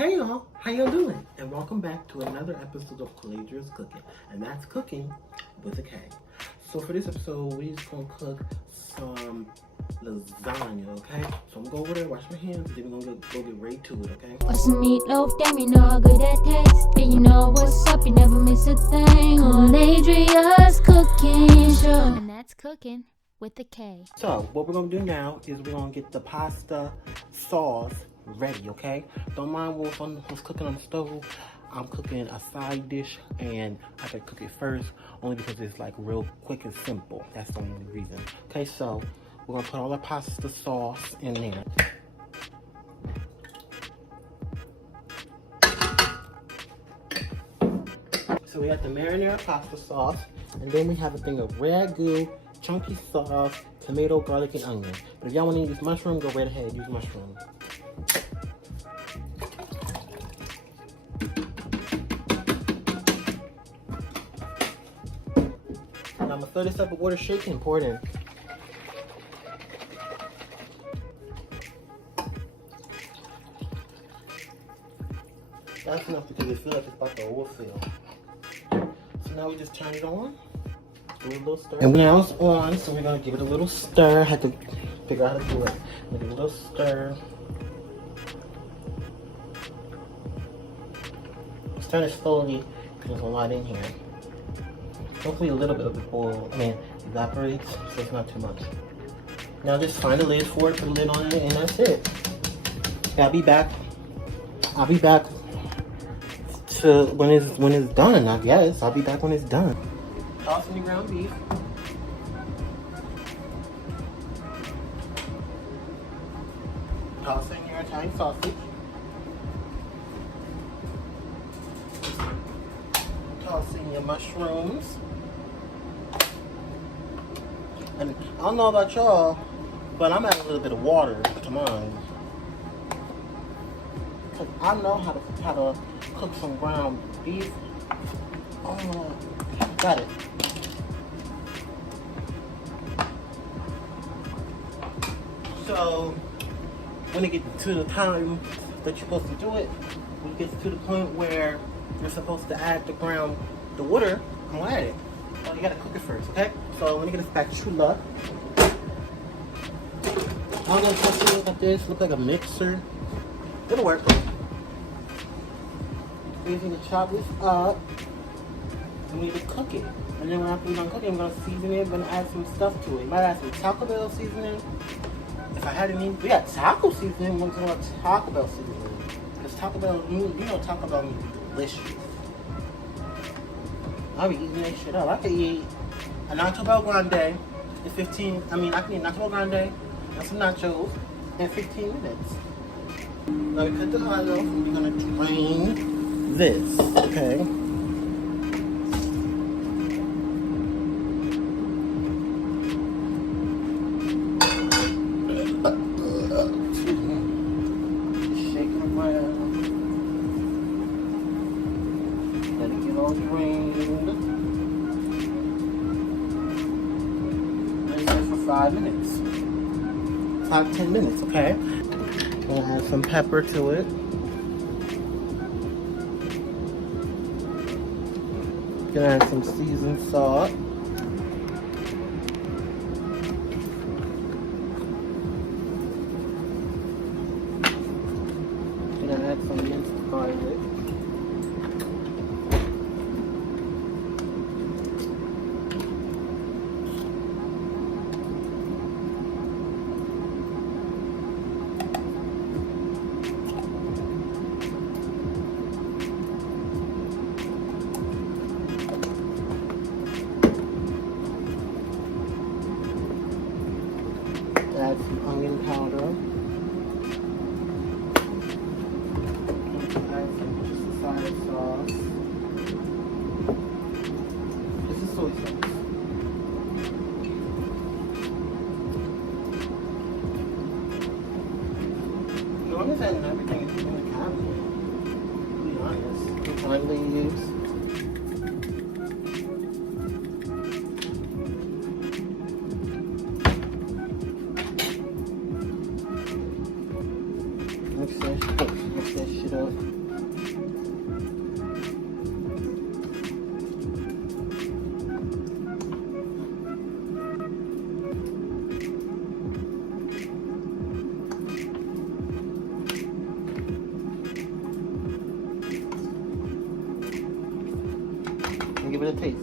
Hey y'all, how y'all doing? And welcome back to another episode of Koolaidria's Cooking. And that's cooking with a K. So for this episode, we're just gonna cook some lasagna, okay? So I'm gonna go over there, wash my hands, then we're gonna go get right to it, okay? What's some meatloaf, damn you know how good that tastes. And you know what's up, you never miss a thing. Koolaidria's Cooking Show. And that's cooking with a K. So what we're gonna do now is we're gonna get the pasta sauce ready, okay? Don't mind what's cooking on the stove. I'm cooking a side dish and I have to cook it first only because it's like real quick and simple. That's the only reason. Okay, so we're gonna put all the pasta sauce in there. So we got the marinara pasta sauce, and then we have a thing of ragu, chunky sauce, tomato, garlic, and onion. But if y'all want to use mushroom, go right ahead, use mushroom. Now I'm gonna fill this up with water, shake it, and pour it in. That's enough because it feels like it's about to overfill. So now we just turn it on, do a little stir. And now it's on, so we're gonna give it a little stir. I had to figure out how to do it. Give it a little stir. Stir it slowly because there's a lot in here. Hopefully a little bit of it evaporates, so it's not too much. Now just find a lid for it, put a lid on it, and that's it. I'll be back to when it's done, I guess. I'll be back when it's done. Toss in the ground beef. Toss in your Italian sausage. Toss in your mushrooms. And I don't know about y'all, but I'm adding a little bit of water to mine. Cause I know how to cook some ground beef. Oh, got it. So when it gets to the time that you're supposed to do it, when it gets to the point where you're supposed to add the water, I'm gonna add it. So you gotta cook it first, okay? So let me get a spatula. I'm gonna touch it like this, look like a mixer. It'll work. We're gonna chop this up and we need to cook it. And then after we're done cooking, we're gonna season it, we're gonna add some stuff to it. Might add some Taco Bell seasoning. If I had any, we got taco seasoning, we're gonna want Taco Bell seasoning. Because Taco Bell, you know Taco Bell is delicious. I'll be eating that shit up. I could eat a Nacho Bel Grande in I can eat Nacho Bel Grande and some nachos in 15 minutes. Now we cut the olive and we're gonna drain this, okay? Shake it around. Let it get all drained. For 5 minutes. 5-10 minutes, okay? We'll add some pepper to it. Gonna add some seasoned salt. Gonna add some minced garlic. Add some onion powder. Add some just a side of sauce. This is soy sauce. As long as adding everything is in the cabinet, to be honest. Some pine leaves. Mix that shit up. give it a taste.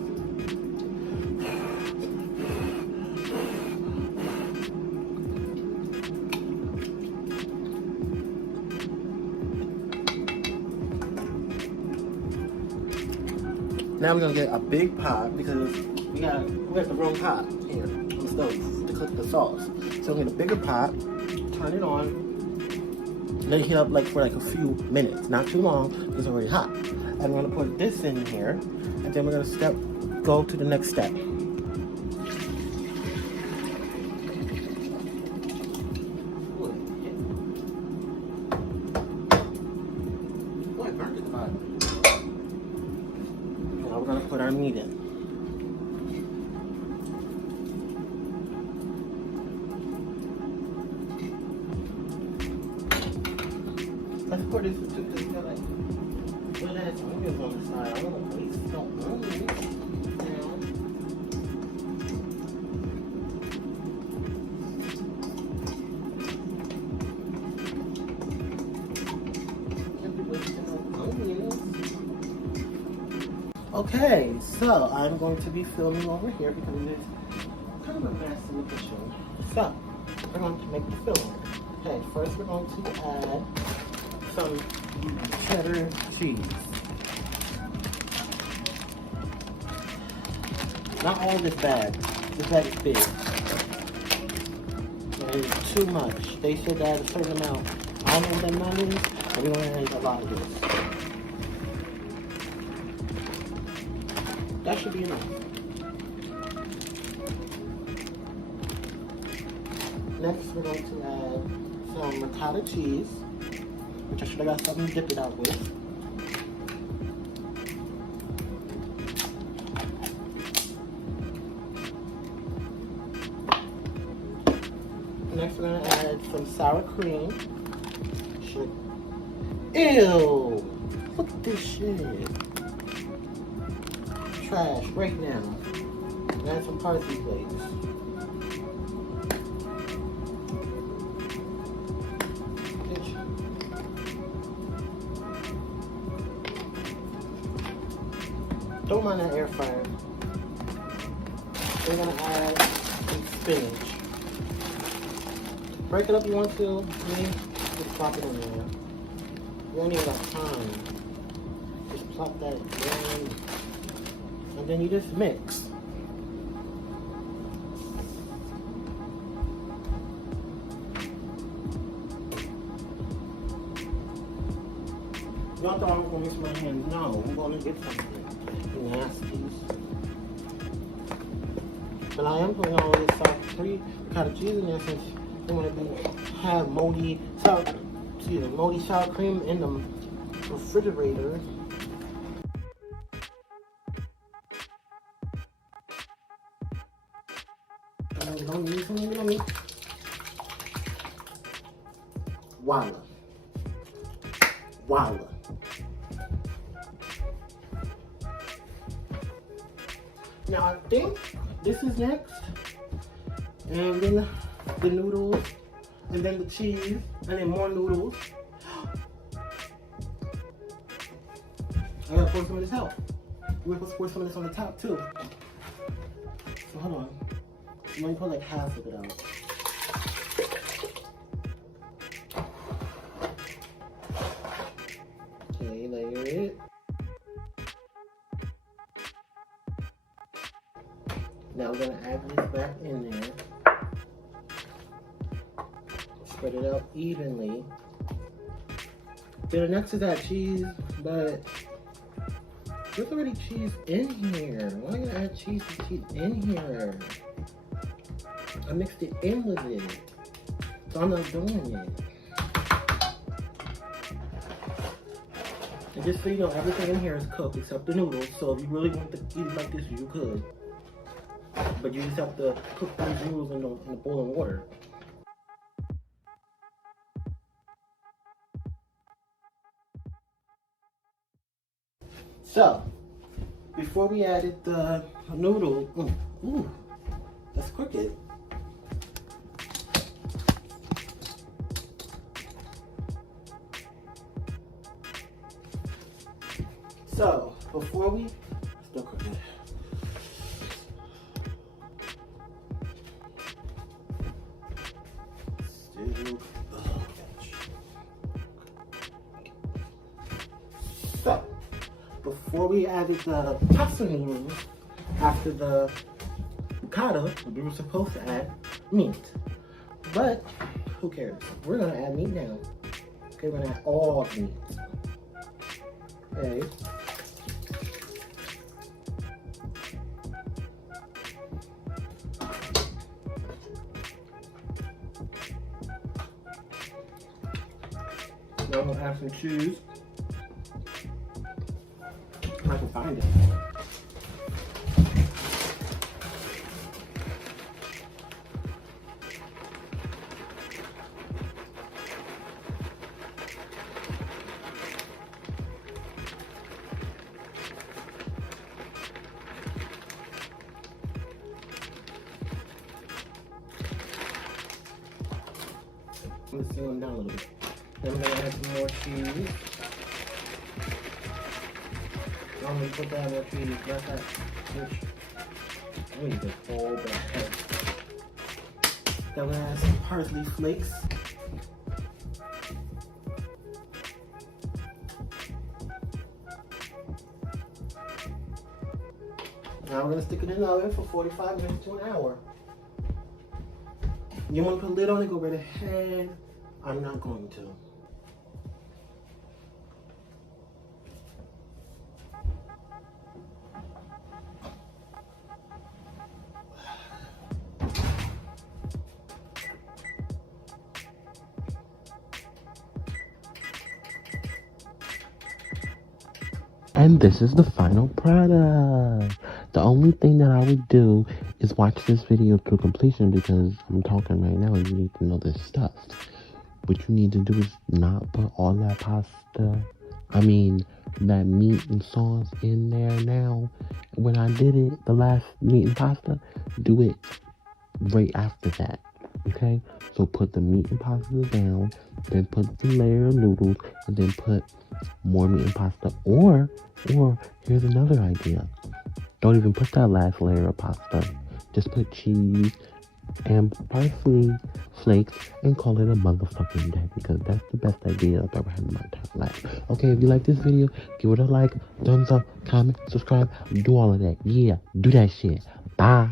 Now we're gonna get a big pot because we got the wrong pot here on the stove to cook the sauce. So we're gonna get a bigger pot, turn it on, let it heat up for a few minutes, not too long, because it's already hot. And we're gonna put this in here, and then we're gonna go to the next step. Now we're gonna put our meat in. Let's put this into this like well that's onions on the side. I don't want to waste no onions. Okay, so I'm going to be filming over here because it's kind of a mess in the kitchen. So, we're going to make the filling. Okay, first we're going to add some cheddar cheese. Not all of this bag. This bag is big. And it's too much. They said add a certain amount. I don't know what that amount is, but we're going to add a lot of this. That should be enough. Next, we're going to add some ricotta cheese, which I should have got something to dip it out with. Next, we're going to add some sour cream. Ew! Look at this shit. Trash right now. And add some parsley flakes. Don't mind that air fryer. We're gonna add some spinach. Break it up if you want to. Just plop it in there. You don't even got time. Just plop that in. And then you just mix. Y'all thought I was gonna mix my hands. No, I'm gonna get something. You nasties. But I am putting all this ricotta cheese in there since you want to have moldy sour cream in the refrigerator. Don't need something on me. Voila. Voila. Now I think this is next. And then the noodles. And then the cheese. And then more noodles. I gotta pour some of this out. We're supposed to pour some of this on the top too. So hold on. Let me put like half of it out. Okay, layer it. Now we're gonna add this back in there. Spread it out evenly. Then next to that cheese, but there's already cheese in here. Why are you gonna add cheese in here? I mixed it in with it. So I'm not doing it. And just so you know, everything in here is cooked except the noodles. So if you really want to eat it like this, you could. But you just have to cook those noodles in the boiling water. So, before we added the noodle, ooh, that's crooked. So, before we Still cooking. So, before we added the pasta noodles, after the ricotta, we were supposed to add meat. But, who cares? We're gonna add meat now. Okay, we're gonna add all meat. Okay. Now I'm gonna add some cheese. If I can find it. I'm gonna seal them down a little bit. Then I'm gonna add some more cheese. I'm gonna put that more cheese. That's that. I need this whole bag. Then I'm gonna add some parsley flakes. Now we're gonna stick it in the oven for 45 minutes to an hour. You want to put a lid on it, go right ahead. I'm not going to. And this is the final product. The only thing that I would do is watch this video to completion because I'm talking right now and you need to know this stuff. What you need to do is not put all that that meat and sauce in there now. When I did it, the last meat and pasta, do it right after that. Okay? So put the meat and pasta down, then put the layer of noodles, and then put more meat and pasta. Or here's another idea. Don't even put that last layer of pasta. Just put cheese and parsley flakes and call it a motherfucking day because that's the best idea I've ever had in my entire life. Okay, if you like this video, give it a like, thumbs up, comment, subscribe, do all of that. Yeah, do that shit. Bye.